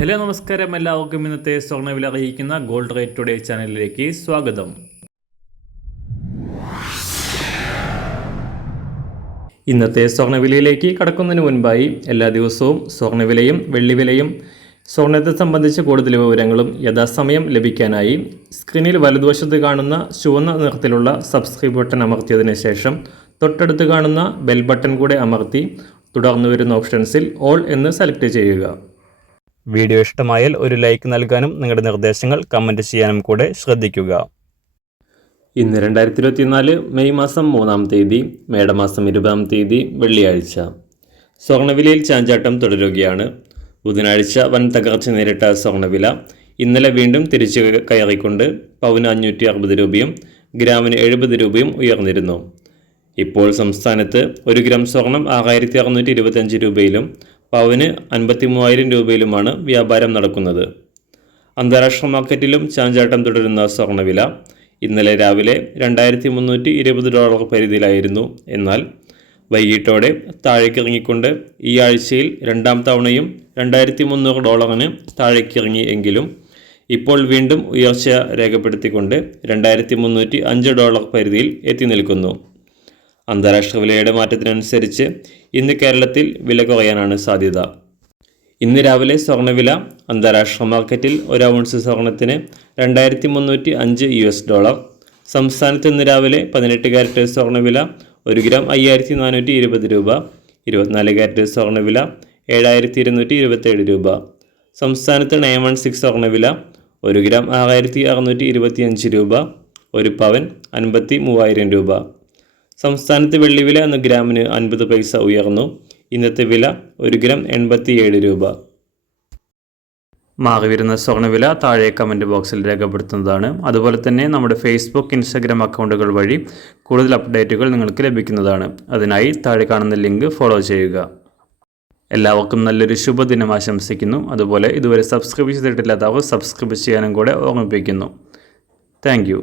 Hello നമസ്കാരം, എല്ലാവർക്കും ഇന്നത്തെ സ്വർണ്ണവില അറിയിക്കുന്ന ഗോൾഡ് റേറ്റ് ടുഡേ ചാനലിലേക്ക് സ്വാഗതം. ഇന്നത്തെ സ്വർണ്ണവിലയിലേക്ക് കടക്കുന്നതിന് മുൻപായി എല്ലാ ദിവസവും സ്വർണ്ണവിലയും വെള്ളിവിലയും സ്വർണ്ണത്തെ സംബന്ധിച്ച കൂടുതൽ വിവരങ്ങളും യഥാസമയം ലഭിക്കാനായി സ്ക്രീനിൽ വലതുവശത്ത് കാണുന്ന ചുവന്ന നിറത്തിലുള്ള സബ്സ്ക്രൈബ് ബട്ടൺ അമർത്തിയതിനു ശേഷം തൊട്ടടുത്ത് കാണുന്ന ബെൽ ബട്ടൺ കൂടെ അമർത്തി തുടർന്ന് വരുന്ന ഓപ്ഷൻസിൽ ഓൾ എന്ന് സെലക്ട് ചെയ്യുക. വീഡിയോ ഇഷ്ടമായാൽ ഒരു ലൈക്ക് നൽകാനും നിങ്ങളുടെ നിർദ്ദേശങ്ങൾ കമൻറ്റ് ചെയ്യാനും കൂടെ ശ്രദ്ധിക്കുക. ഇന്ന് 2024 മെയ് മാസം 3-ാം തീയതി, മേടമാസം 20-ാം തീയതി വെള്ളിയാഴ്ച. സ്വർണ്ണവിലയിൽ ചാഞ്ചാട്ടം തുടരുകയാണ്. ബുധനാഴ്ച വൻ തകർച്ച നേരിട്ട സ്വർണ്ണവില ഇന്നലെ വീണ്ടും തിരിച്ചു കയറിക്കൊണ്ട് പവന് 560 രൂപയും ഗ്രാമിന് 70 രൂപയും ഉയർന്നിരുന്നു. ഇപ്പോൾ സംസ്ഥാനത്ത് 1 ഗ്രാം സ്വർണം 6625 രൂപയിലും പവന് 53,000 രൂപയിലുമാണ് വ്യാപാരം നടക്കുന്നത്. അന്താരാഷ്ട്ര മാർക്കറ്റിലും ചാഞ്ചാട്ടം തുടരുന്ന സ്വർണ്ണവില ഇന്നലെ രാവിലെ $2,320 പരിധിയിലായിരുന്നു. എന്നാൽ വൈകിട്ടോടെ താഴേക്കിറങ്ങിക്കൊണ്ട് ഈ ആഴ്ചയിൽ 2ാം തവണയും $2,300 താഴേക്കിറങ്ങി എങ്കിലും ഇപ്പോൾ വീണ്ടും ഉയർച്ച രേഖപ്പെടുത്തിക്കൊണ്ട് $2,305 പരിധിയിൽ എത്തി നിൽക്കുന്നു. അന്താരാഷ്ട്ര വിലയുടെ മാറ്റത്തിനനുസരിച്ച് ഇന്ന് കേരളത്തിൽ വില കുറയാനാണ് സാധ്യത. ഇന്ന് രാവിലെ സ്വർണ്ണവില അന്താരാഷ്ട്ര മാർക്കറ്റിൽ 1 ഔൺസ് സ്വർണത്തിന് $2,305. സംസ്ഥാനത്ത് ഇന്ന് രാവിലെ 18 കാരറ്റ് സ്വർണ്ണവില 1 ഗ്രാം 5,420 രൂപ, 24 കാരറ്റ് സ്വർണ്ണവില 7,227 രൂപ. സംസ്ഥാനത്ത് 916 സ്വർണ്ണവില 1 ഗ്രാം 6,625 രൂപ, 1 പവൻ 53,000 രൂപ. സംസ്ഥാനത്ത് വെള്ളിവില ഇന്ന് ഗ്രാമിന് 50 പൈസ ഉയർന്നു. ഇന്നത്തെ വില 1 ഗ്രാം 87 രൂപ. മാറിവരുന്ന സ്വർണ്ണവില താഴെ കമൻറ്റ് ബോക്സിൽ രേഖപ്പെടുത്തുന്നതാണ്. അതുപോലെ തന്നെ നമ്മുടെ ഫേസ്ബുക്ക്, ഇൻസ്റ്റാഗ്രാം അക്കൗണ്ടുകൾ വഴി കൂടുതൽ അപ്ഡേറ്റുകൾ നിങ്ങൾക്ക് ലഭിക്കുന്നതാണ്. അതിനായി താഴെ കാണുന്ന ലിങ്ക് ഫോളോ ചെയ്യുക. എല്ലാവർക്കും നല്ലൊരു ശുഭദിനം ആശംസിക്കുന്നു. അതുപോലെ ഇതുവരെ സബ്സ്ക്രൈബ് ചെയ്തിട്ടില്ലാത്തവർ സബ്സ്ക്രൈബ് ചെയ്യാനും കൂടെ ഓർമ്മിപ്പിക്കുന്നു. Thank you.